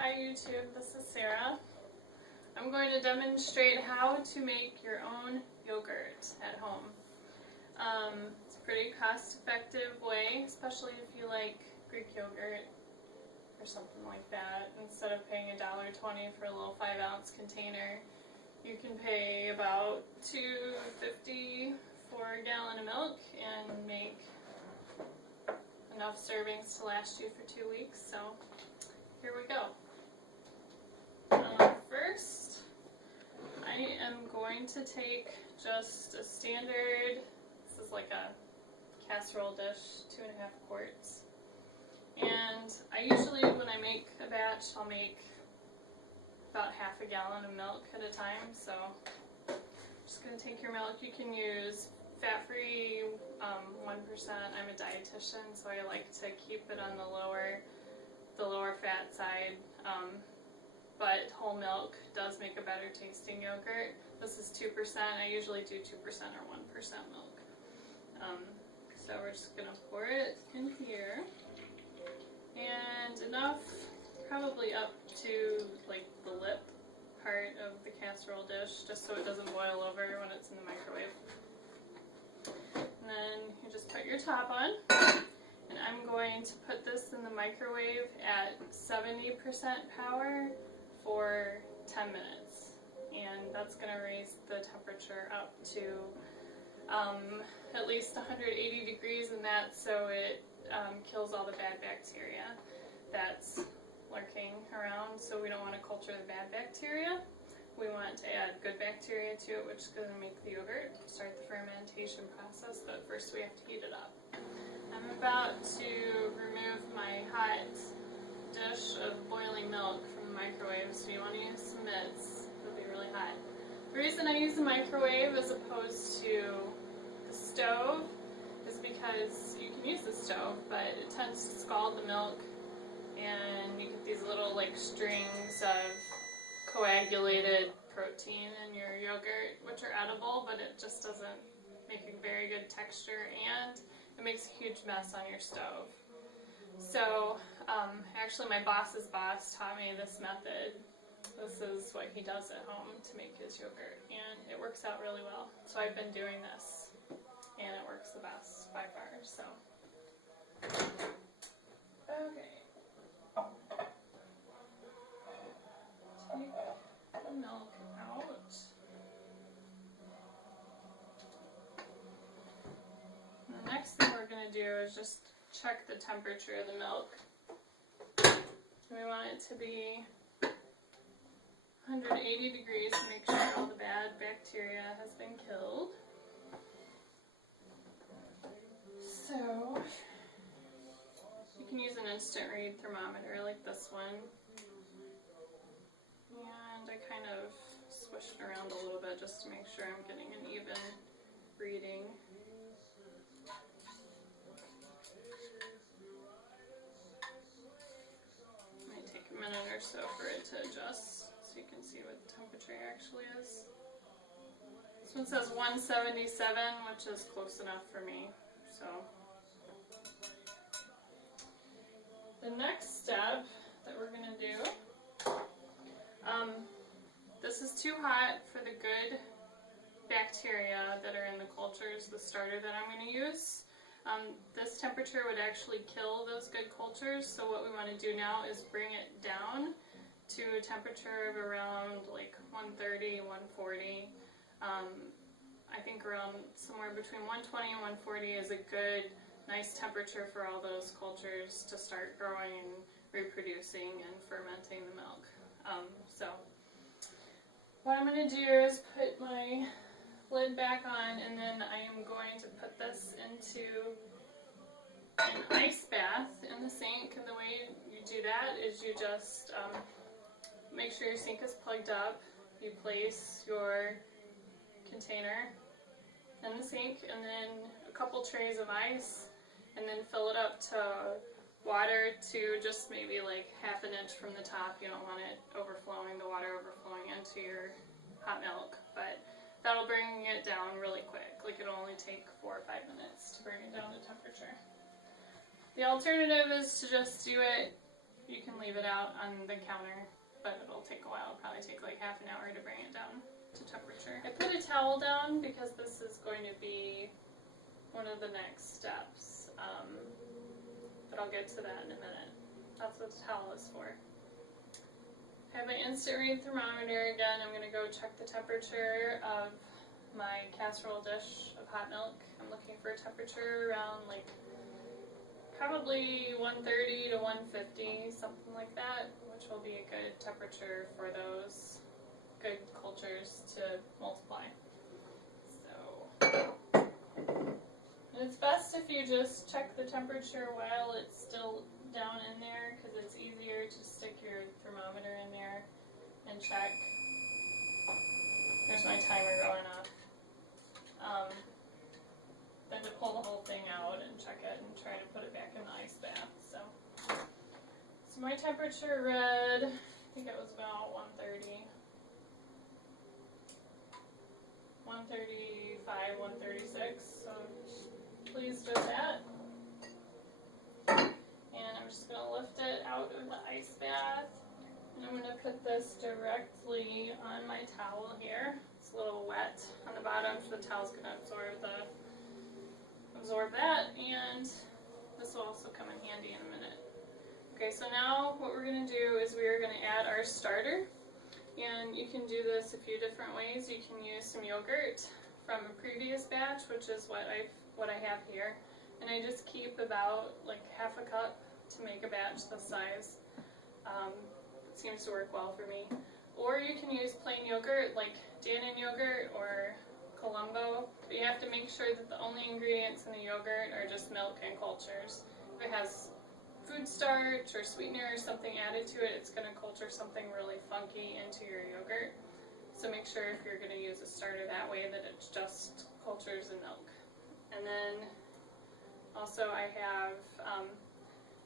Hi YouTube, this is Sarah. I'm going to demonstrate how to make your own yogurt at home. It's a pretty cost-effective way, especially if you like Greek yogurt or something like that. Instead of paying $1.20 for a little 5-ounce container, you can pay about $2.50 for a gallon of milk and make enough servings to last you for 2 weeks. So here we go. First, I am going to take just a standard, this is like a casserole dish, 2.5 quarts. And I usually, when I make a batch, I'll make about half a gallon of milk at a time. So I'm just going to take your milk. You can use fat-free 1%. I'm a dietitian, so I like to keep it on the lower fat side. But whole milk does make a better tasting yogurt. This is 2%. I usually do 2% or 1% milk. So we're just going to pour it in here. And enough, probably up to like the lip part of the casserole dish, just so it doesn't boil over when it's in the microwave. And then you just put your top on. And I'm going to put this in the microwave at 70% power for 10 minutes, and that's going to raise the temperature up to at least 180 degrees in that, so it kills all the bad bacteria that's lurking around. So we don't want to culture the bad bacteria. We want to add good bacteria to it, which is going to make the yogurt, start the fermentation process, but first we have to heat it up. I'm about to remove my hot dish of boiling milk from the microwave, so you want to use some mitts. It'll be really hot. The reason I use the microwave as opposed to the stove is because you can use the stove, but it tends to scald the milk, and you get these little like strings of coagulated protein in your yogurt, which are edible, but it just doesn't make a very good texture, and it makes a huge mess on your stove. So actually my boss's boss taught me this method. This is what he does at home to make his yogurt, and it works out really well. So I've been doing this, and it works the best by far. So okay, take the milk out. And the next thing we're going to do is just check the temperature of the milk. We want it to be 180 degrees to make sure all the bad bacteria has been killed. So you can use an instant read thermometer like this one. And I kind of swished around a little bit just to make sure I'm getting an even reading. Minute or so for it to adjust, so you can see what the temperature actually is. This one says 177, which is close enough for me. So the next step that we're going to do, this is too hot for the good bacteria that are in the cultures, the starter that I'm going to use. This temperature would actually kill those good cultures, so what we want to do now is bring it down to a temperature of around like 130, 140. I think around somewhere between 120 and 140 is a good, nice temperature for all those cultures to start growing and reproducing and fermenting the milk. So what I'm going to do is put my lid back on, and then I am going to put this into an ice bath in the sink. And the way you do that is you just make sure your sink is plugged up. You place your container in the sink, and then a couple trays of ice, and then fill it up to water to just maybe like half an inch from the top. You don't want it overflowing, the water overflowing into your hot milk, but that'll bring it down really quick. Like it'll only take 4 or 5 minutes to bring it down to temperature. The alternative is to just do it you can leave it out on the counter, but it'll take a while. It'll probably take like half an hour to bring it down to temperature. I put a towel down because this is going to be one of the next steps, but I'll get to that in a minute. That's what the towel is for. I have my instant read thermometer again. I'm going to go check the temperature of my casserole dish of hot milk. I'm looking for a temperature around like probably 130 to 150, something like that, which will be a good temperature for those good cultures to multiply. So, and it's best if you just check the temperature while it's still down in there, because it's easier to stick your thermometer in there and check. There's my timer going off. Then to pull the whole thing out and check it and try to put it back in the ice bath. So my temperature read, I think it was about 130. 135, 136, so pleased with that. And I'm just going to lift it out of the ice bath, and I'm going to put this directly on my towel here. It's a little wet on the bottom, so the towel's going to absorb that, and this will also come in handy in a minute. Okay, so now what we're going to do is we are going to add our starter. And you can do this a few different ways. You can use some yogurt from a previous batch, which is what I have here. And I just keep about like half a cup to make a batch this size. It seems to work well for me. Or you can use plain yogurt, like Dannon yogurt or Colombo. But you have to make sure that the only ingredients in the yogurt are just milk and cultures. If it has food starch or sweetener or something added to it, it's going to culture something really funky into your yogurt. So make sure if you're going to use a starter that way that it just cultures the milk. And then also I have,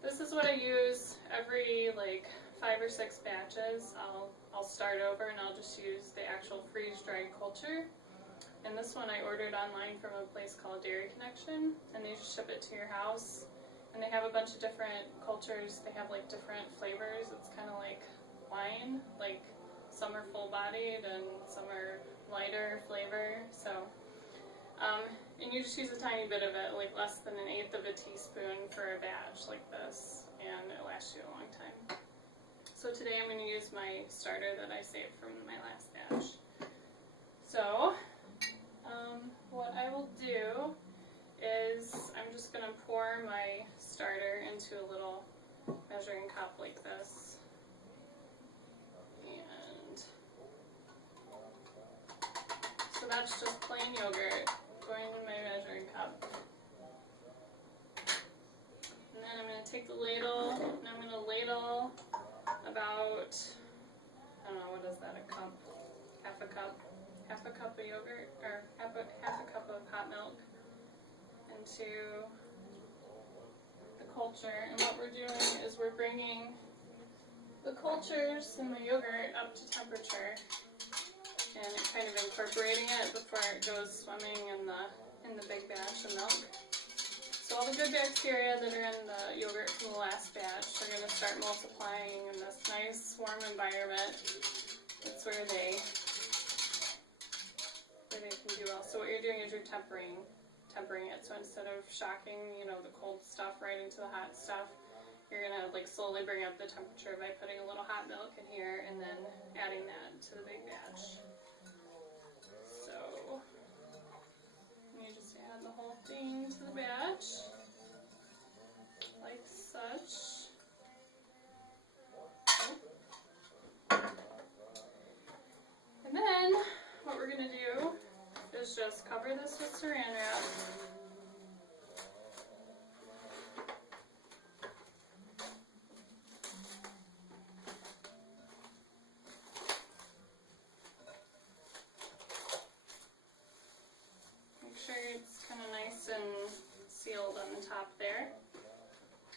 this is what I use every like 5 or 6 batches. I'll start over and I'll just use the actual freeze-dried culture. And this one I ordered online from a place called Dairy Connection, and they just ship it to your house. And they have a bunch of different cultures. They have like different flavors. It's kind of like wine. Like some are full-bodied and some are lighter flavor. So, and you just use a tiny bit of it, like less than 1/8 of a teaspoon for a batch like this, and it lasts you a long time. So today I'm going to use my starter that I saved from my last batch. So, what I will do is I'm just going to pour my starter into a little measuring cup like this. And so that's just plain yogurt going in my measuring cup. And then I'm going to take the ladle and I'm going to ladle about, I don't know, what is that, a cup? Half a cup of yogurt, or half a cup of hot milk into the culture. And what we're doing is we're bringing the cultures and the yogurt up to temperature and kind of incorporating it before it goes swimming in the big batch of milk. So all the good bacteria that are in the yogurt from the last batch are going to start multiplying in this nice warm environment. That's where they can do well. So what you're doing is you're tempering it. So instead of shocking, the cold stuff right into the hot stuff, you're gonna like slowly bring up the temperature by putting a little hot milk in here and then adding that to the big batch. So you just add the whole thing to the batch like such. And then what we're gonna do is just cover this with saran wrap. Make sure it's kind of nice and sealed on the top there.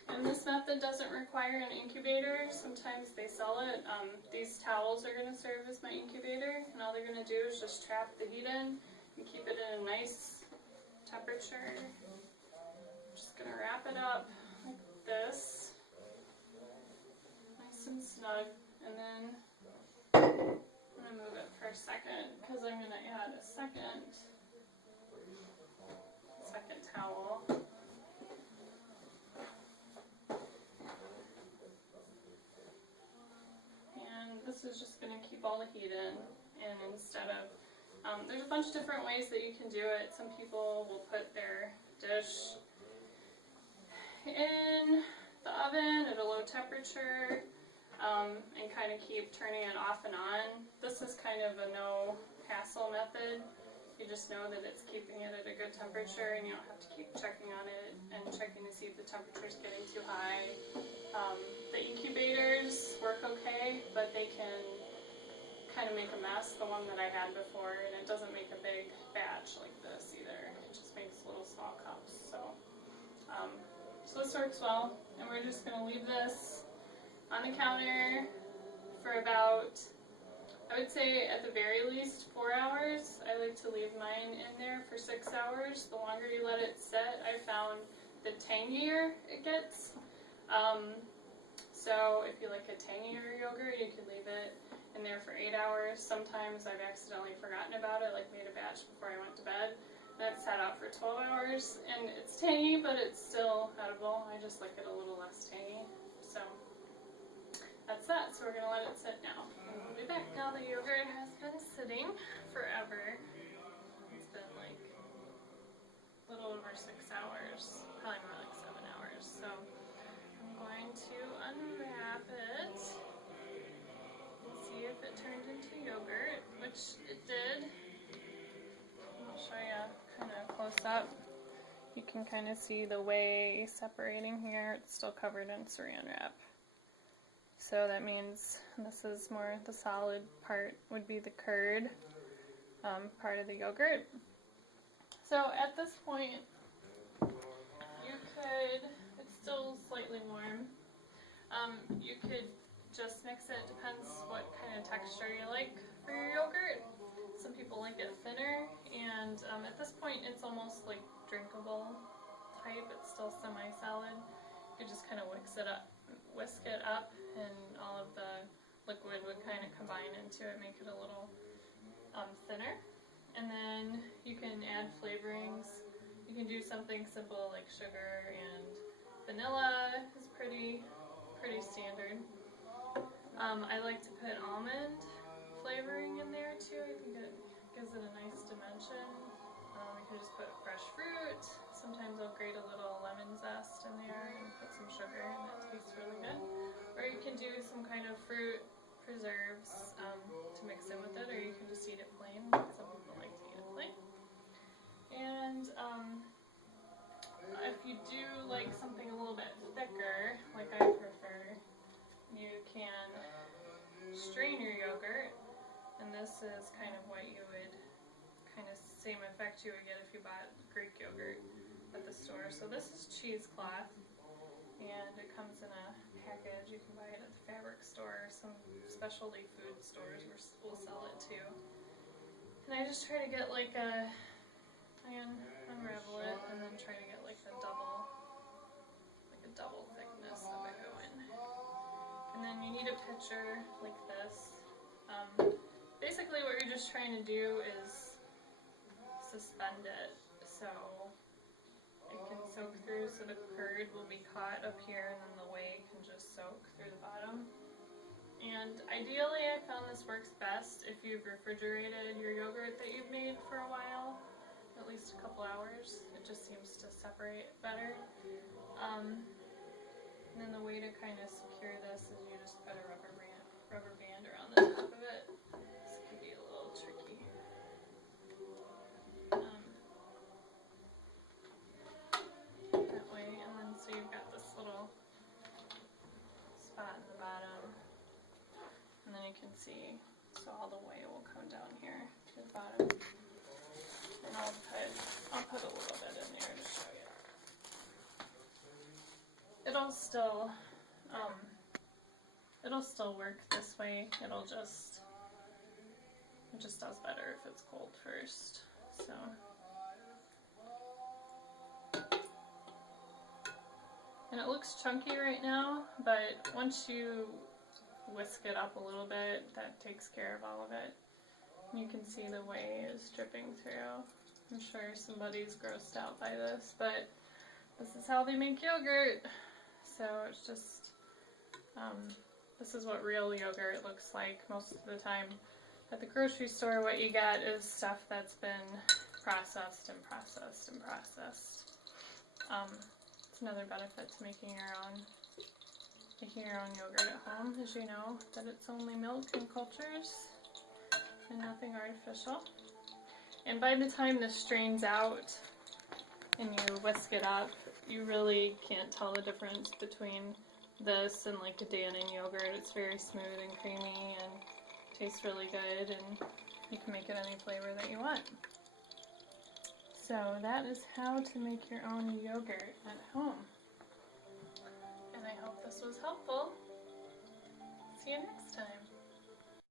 And this method doesn't require an incubator. Sometimes they sell it. These towels are going to serve as my incubator, and all they're going to do is just trap the heat in and keep it in a nice temperature. I'm just going to wrap it up like this. nice and snug. And then I'm going to move it for a second because I'm going to add a second towel. And this is just going to keep all the heat in. And instead of, there's a bunch of different ways that you can do it. Some people will put their dish in the oven at a low temperature and kind of keep turning it off and on. This is kind of a no hassle method. You just know that it's keeping it at a good temperature and you don't have to keep checking on it and checking to see if the temperature is getting too high. The incubators work okay, but they can kind of make a mess, the one that I had before, and it doesn't make a big batch like this either. It just makes little small cups. So this works well, and we're just going to leave this on the counter for about, I would say at the very least 4 hours. I like to leave mine in there for 6 hours. The longer you let it sit, I found the tangier it gets. So if you like a tangier yogurt, you can leave it in there for 8 hours. Sometimes I've accidentally forgotten about it, like made a batch before I went to bed. Then it sat out for 12 hours, and it's tangy, but it's still edible. I just like it a little less tangy. So that's that. So we're going to let it sit now. And we'll be back. Now the yogurt has been sitting forever. It's been like a little over 6 hours, probably more like 7 hours. So I'm going to unwrap it and see if it turned into yogurt, which it did. I'll show you kind of close up. You can kind of see the whey separating here. It's still covered in saran wrap. So that means this is more the solid part would be the curd part of the yogurt. So at this point, you could, it's still slightly warm, you could just mix it. Depends what kind of texture you like for your yogurt. Some people like it thinner, and at this point it's almost like drinkable type. It's still semi-solid. You could just kind of whisk it up, and all of the liquid would kind of combine into it, make it a little thinner. And then you can add flavorings. You can do something simple like sugar and vanilla is pretty standard. I like to put almond flavoring in there too. I think it gives it a nice dimension. You can just put fresh fruit. Sometimes I'll grate a little lemon zest in there and put some sugar, and that tastes really good. Or you can do some kind of fruit preserves to mix in with it, or you can just eat it plain. Some people like to eat it plain. And if you do like something a little bit thicker, like I prefer, you can strain your yogurt, and this is kind of what you would, kind of same effect you would get if you bought Greek yogurt at the store. So this is cheesecloth, and it comes in a package. You can buy it at the fabric store. Some specialty food stores will sell it too. And I just try to get like unravel it, and then try to get like a double thickness of it going. And then you need a pitcher like this. Basically what you're just trying to do is suspend it so it can soak through, so the curd will be caught up here and then the whey can just soak through the bottom. And ideally I found this works best if you've refrigerated your yogurt that you've made for a while, at least a couple hours. It just seems to separate better. And then the way to kind of secure this is you just put a rubber band around the top of it. This can be a little tricky. That way, and then so you've got this little spot in the bottom, and then you can see, so all the whey will come down here to the bottom. And I'll put a little bit in there to show you. It'll still work this way. It just does better if it's cold first. So and it looks chunky right now, but once you whisk it up a little bit. That takes care of all of it. You can see the whey is dripping through. I'm sure somebody's grossed out by this, but this is how they make yogurt. So it's just, this is what real yogurt looks like most of the time. At the grocery store, what you get is stuff that's been processed and processed and processed. It's another benefit to making your own yogurt at home, as you know that it's only milk and cultures and nothing artificial. And by the time this strains out and you whisk it up, you really can't tell the difference between this and like a Dannon yogurt. It's very smooth and creamy and tastes really good, and you can make it any flavor that you want. So that is how to make your own yogurt at home. And I hope this was helpful. See you next time.